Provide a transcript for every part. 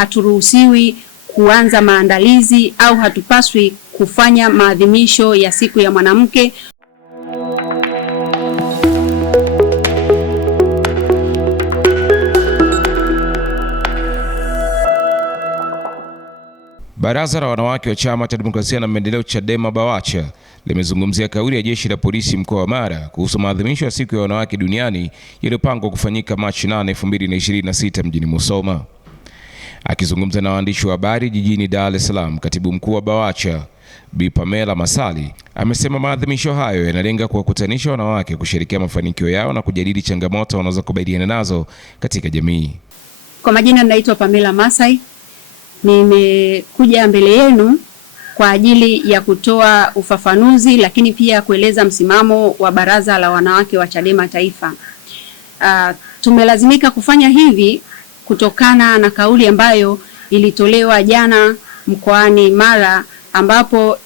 haturuhusiwi kuanza maandalizi au hatupaswi kufanya maadhimisho ya siku ya mwanamke. Baraza la wanawake wa Chama cha Demokrasia na Maendeleo Chadema Bawacha limezungumzia kauli ya jeshi la polisi mkoa wa Mara kuhusu maadhimisho ya siku ya wanawake duniani yaliyopangwa kufanyika Machi 8, 2026 mjini Musoma. Akizungumza na waandishi wa habari jijini Dar es Salaam, katibu mkuu wa Bawacha Bi Pamela Masali amesema maadhimisho hayo yanalenga kuwakutanisha wanawake kushirikia mafanikio yao na kujadili changamoto wanazokabiliana nazo katika jamii. Kwa majina naitwa Pamela Masai. Nimekuja mbele yenu kwa ajili ya kutoa ufafanuzi lakini pia kueleza msimamo wa Baraza la Wanawake wa Chadema Taifa. Tumelazimika kufanya hivi kutokana na ambayo ilitolewa jana mkoani Mara, ambapo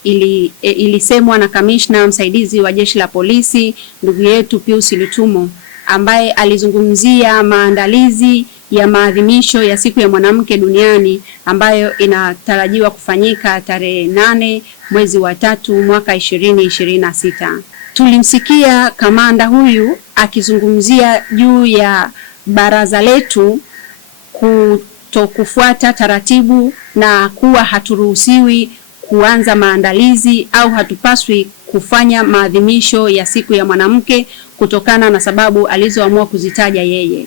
ilisemwa na kamishna msaidizi wa jeshi la polisi ndugu yetu Pius Lutumo, ambaye alizungumzia maandalizi ya maadhimisho ya siku ya mwanamke duniani ambayo inatarajiwa kufanyika tarehe 8 mwezi wa 3 mwaka 2026. Tulimsikia kamanda huyu akizungumzia juu ya baraza letu kutokufuata taratibu na kuwa haturuhusiwi kuanza maandalizi au hatupaswi kufanya maadhimisho ya siku ya mwanamke kutokana na sababu alizoamua kuzitaja yeye.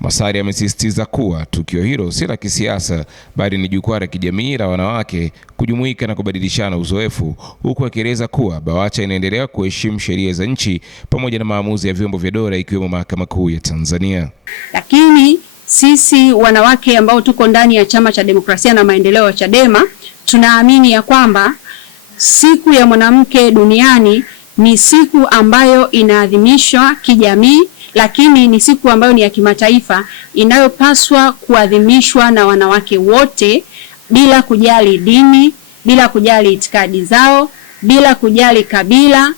Masari amesisitiza kuwa tukio hilo si la kisiasa bali ni jukwaa la kijamii la wanawake kujumuika na kubadilishana uzoefu, huku akieleza kuwa Bawacha inaendelea kuheshimu sheria za nchi pamoja na maamuzi ya vyombo vya dola ikiwemo Mahakama Kuu ya Tanzania. Lakini sisi wanawake ambao tuko ndani ya Chama cha Demokrasia na Maendeleo Chadema tunaamini ya kwamba siku ya mwanamke duniani ni siku ambayo inaadhimishwa kijamii, lakini ni siku ambayo ni ya kimataifa inayopaswa kuadhimishwa na wanawake wote bila kujali dini, bila kujali itikadi zao, bila kujali kabila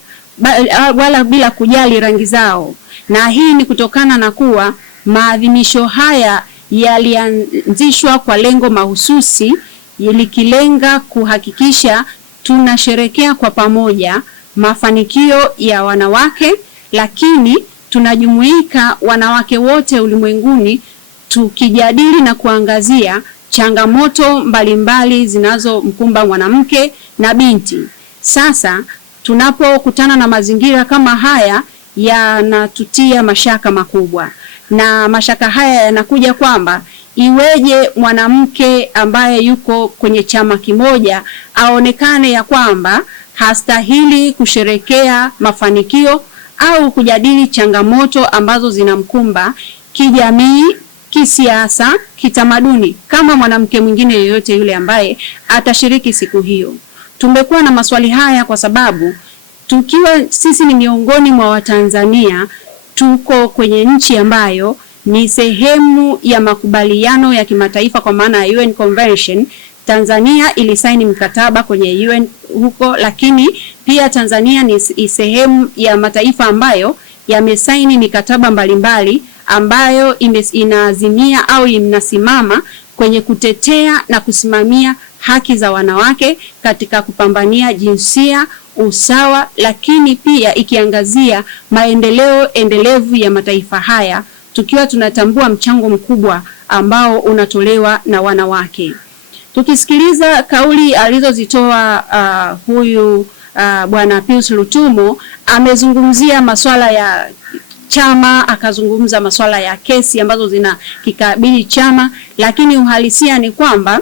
wala bila kujali rangi zao. Na hii ni kutokana na kuwa maadhimisho haya yalianzishwa kwa lengo mahususi likilenga kuhakikisha tunasherekea kwa pamoja mafanikio ya wanawake, lakini tunajumuika wanawake wote ulimwenguni tukijadili na kuangazia changamoto mbalimbali zinazomkumba mwanamke na binti. Sasa tunapokutana na mazingira kama haya yanatutia mashaka makubwa, na mashaka haya yanakuja kwamba iweje mwanamke ambaye yuko kwenye chama kimoja aonekane ya kwamba hastahili kusherekea mafanikio au kujadili changamoto ambazo zinamkumba kijamii, kisiasa, kitamaduni kama mwanamke mwingine yoyote yule ambaye atashiriki siku hiyo. Tumekuwa na maswali haya kwa sababu tukiwa sisi ni miongoni mwa Watanzania, tuko kwenye nchi ambayo ni sehemu ya makubaliano ya kimataifa kwa maana ya UN Convention. Tanzania ilisaini mkataba kwenye UN huko, lakini pia Tanzania ni sehemu ya mataifa ambayo yamesaini mikataba mbalimbali ambayo inaazimia au inasimama kwenye kutetea na kusimamia haki za wanawake katika kupambania jinsia, usawa, lakini pia ikiangazia maendeleo endelevu ya mataifa haya, tukiwa tunatambua mchango mkubwa ambao unatolewa na wanawake. Tukisikiliza kauli alizozitoa huyu Bwana Pius Lutumo, amezungumzia masuala ya chama, akazungumza masuala ya kesi ambazo zinakikabili chama, lakini uhalisia ni kwamba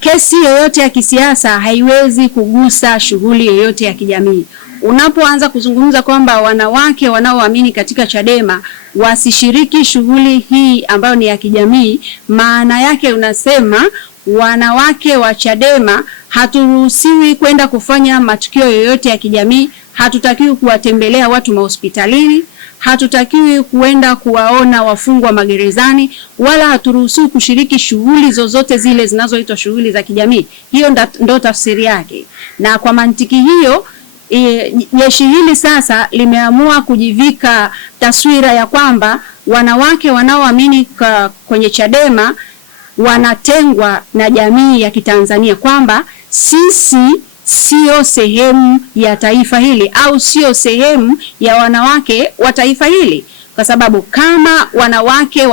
kesi yoyote ya kisiasa haiwezi kugusa shughuli yoyote ya kijamii. Unapoanza kuzungumza kwamba wanawake wanaoamini katika Chadema wasishiriki shughuli hii ambayo ni ya kijamii, maana yake unasema wanawake wa Chadema haturuhusiwi kwenda kufanya matukio yoyote ya kijamii, hatutakiwi kuwatembelea watu mahospitalini, hatutakiwi kuenda kuwaona wafungwa magerezani, wala haturuhusiwi kushiriki shughuli zozote zile zinazoitwa shughuli za kijamii. Hiyo ndo tafsiri yake. Na kwa mantiki hiyo jeshi hili sasa limeamua kujivika taswira ya kwamba wanawake wanaoamini kwenye Chadema wanatengwa na jamii ya Kitanzania, kwamba sisi sio sehemu ya taifa hili au sio sehemu ya wanawake wa taifa hili, kwa sababu kama wanawake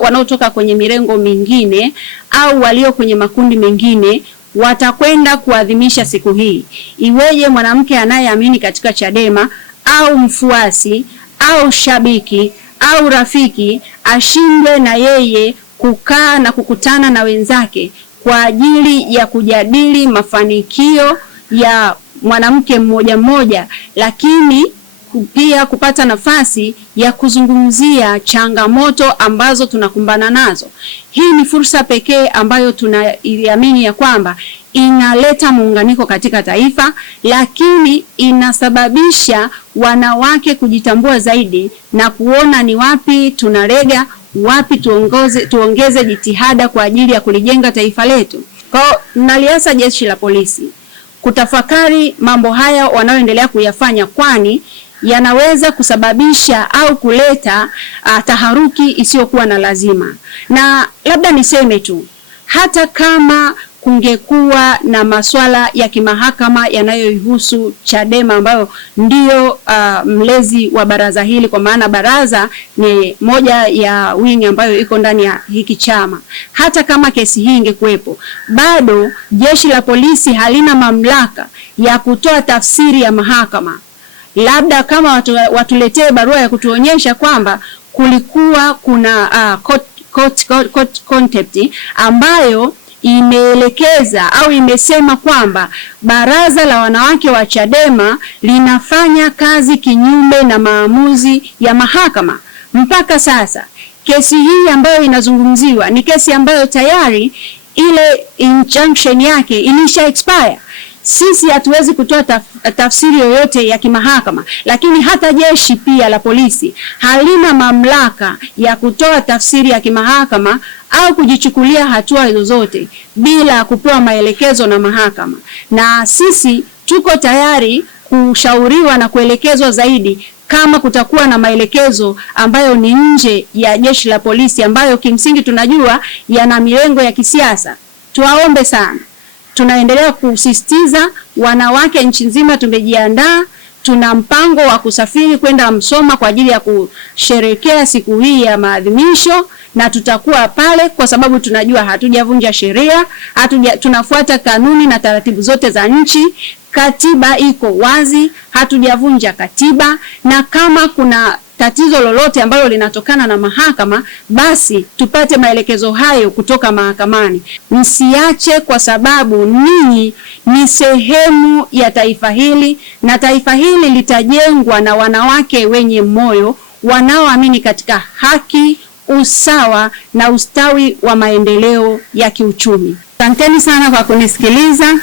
wanaotoka kwenye mirengo mingine au walio kwenye makundi mengine watakwenda kuadhimisha siku hii, iweje mwanamke anayeamini katika Chadema au mfuasi au shabiki au rafiki ashindwe na yeye kukaa na kukutana na wenzake kwa ajili ya kujadili mafanikio ya mwanamke mmoja mmoja, lakini pia kupata nafasi ya kuzungumzia changamoto ambazo tunakumbana nazo. Hii ni fursa pekee ambayo tunaiamini ya kwamba inaleta muunganiko katika taifa, lakini inasababisha wanawake kujitambua zaidi na kuona ni wapi tunalega, wapi tuongeze jitihada kwa ajili ya kulijenga taifa letu. Kwa naliasa jeshi la polisi kutafakari mambo haya wanayoendelea kuyafanya, kwani yanaweza kusababisha au kuleta taharuki isiyokuwa na lazima. Na labda niseme tu, hata kama kungekuwa na masuala ya kimahakama yanayoihusu Chadema ambayo ndio mlezi wa baraza hili, kwa maana baraza ni moja ya wing ambayo iko ndani ya hiki chama, hata kama kesi hii ingekuwepo, bado jeshi la polisi halina mamlaka ya kutoa tafsiri ya mahakama. Labda kama watuletee barua ya kutuonyesha kwamba kulikuwa kuna court contempt ambayo imeelekeza au imesema kwamba baraza la wanawake wa Chadema linafanya kazi kinyume na maamuzi ya mahakama. Mpaka sasa kesi hii ambayo inazungumziwa ni kesi ambayo tayari ile injunction yake ilisha expire. Sisi hatuwezi kutoa tafsiri yoyote ya kimahakama, lakini hata jeshi pia la polisi halina mamlaka ya kutoa tafsiri ya kimahakama au kujichukulia hatua zozote bila kupewa maelekezo na mahakama. Na sisi tuko tayari kushauriwa na kuelekezwa zaidi kama kutakuwa na maelekezo ambayo ni nje ya jeshi la polisi, ambayo kimsingi tunajua yana milengo ya kisiasa. Tuwaombe sana. Tunaendelea kusisitiza wanawake nchi nzima tumejiandaa, tuna mpango wa kusafiri kwenda Msoma kwa ajili ya kusherekea siku hii ya maadhimisho, na tutakuwa pale kwa sababu tunajua hatujavunja sheria, tunafuata kanuni na taratibu zote za nchi. Katiba iko wazi, hatujavunja katiba, na kama kuna tatizo lolote ambalo linatokana na mahakama, basi tupate maelekezo hayo kutoka mahakamani. Msiache, kwa sababu ninyi ni sehemu ya taifa hili, na taifa hili litajengwa na wanawake wenye moyo wanaoamini katika haki, usawa na ustawi wa maendeleo ya kiuchumi. Asanteni sana kwa kunisikiliza,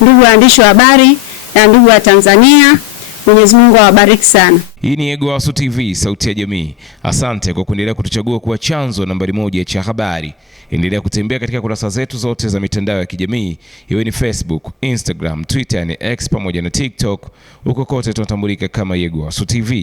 ndugu waandishi wa habari na ndugu wa Tanzania. Mwenyezi Mungu awabariki sana. Hii ni Egowasu TV, sauti ya jamii. Asante kwa kuendelea kutuchagua kuwa chanzo nambari 1 cha habari. Endelea kutembea katika kurasa zetu zote za mitandao ya kijamii, iwe ni Facebook, Instagram, Twitter, X pamoja na TikTok. Huko kote tunatambulika kama Egowasu TV.